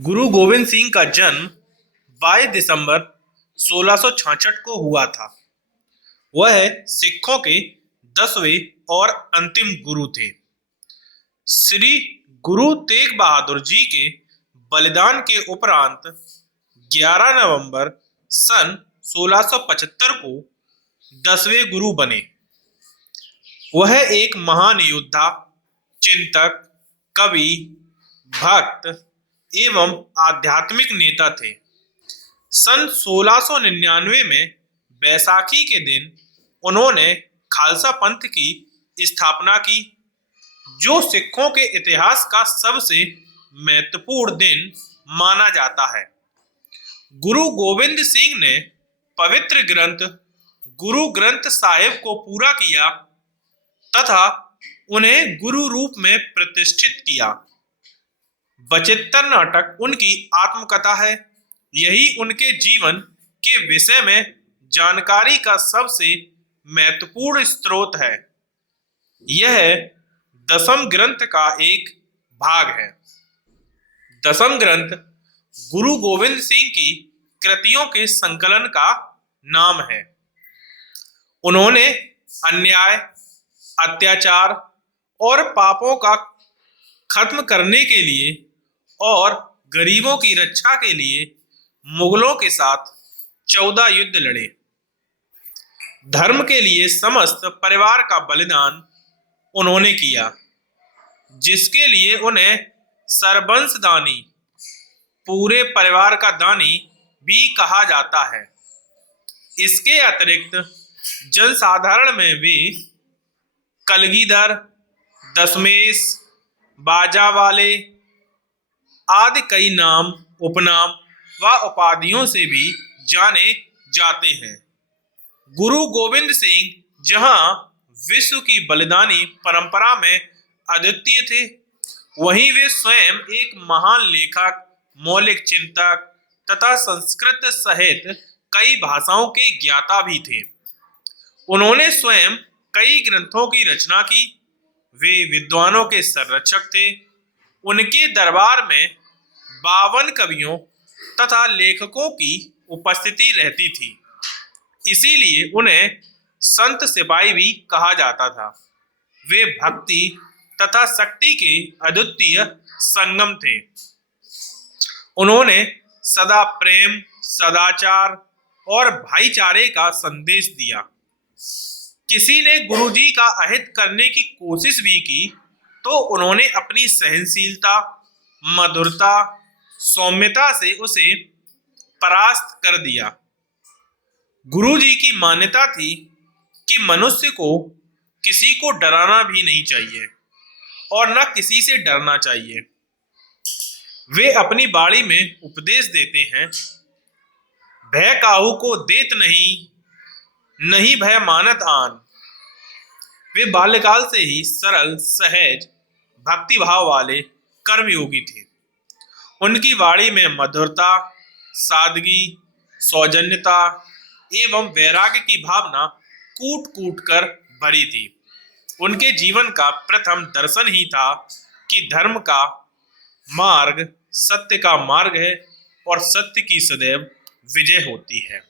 गुरु गोविंद सिंह का जन्म 22 दिसंबर 1666 को हुआ था। वह सिखों के 10वें और अंतिम गुरु थे। श्री गुरु तेग बहादुर जी के बलिदान के उपरांत 11 नवंबर सन 1675 को 10वें गुरु बने। वह एक महान योद्धा, चिंतक, कवि, भक्त एवं आध्यात्मिक नेता थे। सन 1699 में बैसाखी के दिन उन्होंने खालसा पंथ की स्थापना की, जो सिखों के इतिहास का सबसे महत्वपूर्ण दिन माना जाता है। गुरु गोविंद सिंह ने पवित्र ग्रंथ गुरु ग्रंथ साहिब को पूरा किया तथा उन्हें गुरु रूप में प्रतिष्ठित किया। बचित्तर नाटक उनकी आत्मकथा है। यही उनके जीवन के विषय में जानकारी का सबसे महत्वपूर्ण स्रोत है। यह दसम ग्रंथ का एक भाग है। दसम ग्रंथ गुरु गोविंद सिंह की कृतियों के संकलन का नाम है। उन्होंने अन्याय, अत्याचार और पापों का खत्म करने के लिए और गरीबों की रक्षा के लिए मुगलों के साथ 14 युद्ध लड़े। धर्म के लिए समस्त परिवार का बलिदान उन्होंने किया, जिसके लिए उन्हें सरबंस दानी, पूरे परिवार का दानी भी कहा जाता है। इसके अतिरिक्त जनसाधारण में वे कलगीधर, दशमेश, बाजा वाले आदि कई नाम, उपनाम व उपाधियों से भी जाने जाते हैं। गुरु गोविंद सिंह जहां विश्व की बलिदानी परंपरा में अद्वितीय थे, वहीं वे स्वयं एक महान लेखक, मौलिक चिंतक तथा संस्कृत सहित कई भाषाओं के ज्ञाता भी थे। उन्होंने स्वयं कई ग्रंथों की रचना की। वे विद्वानों के संरक्षक थे। उनके दरबार में 52 कवियों तथा लेखकों की उपस्थिति रहती थी। इसीलिए उन्हें संत सिपाही भी कहा जाता था। वे भक्ति तथा शक्ति के अद्वितीय संगम थे। उन्होंने सदा प्रेम, सदाचार और भाईचारे का संदेश दिया। किसी ने गुरुजी का अहित करने की कोशिश भी की तो उन्होंने अपनी सहनशीलता, मधुरता, सौम्यता से उसे परास्त कर दिया। गुरुजी की मान्यता थी कि मनुष्य को किसी को डराना भी नहीं चाहिए और न किसी से डरना चाहिए। वे अपनी बाणी में उपदेश देते हैं, भय काहू को देत नहीं, नहीं भय मानत आन। वे बाल्यकाल से ही सरल, सहज, भक्तिभाव वाले कर्मयोगी थे। उनकी वाणी में मधुरता, सादगी, सौजन्यता एवं वैराग्य की भावना कूट कूट कर भरी थी। उनके जीवन का प्रथम दर्शन ही था कि धर्म का मार्ग सत्य का मार्ग है और सत्य की सदैव विजय होती है।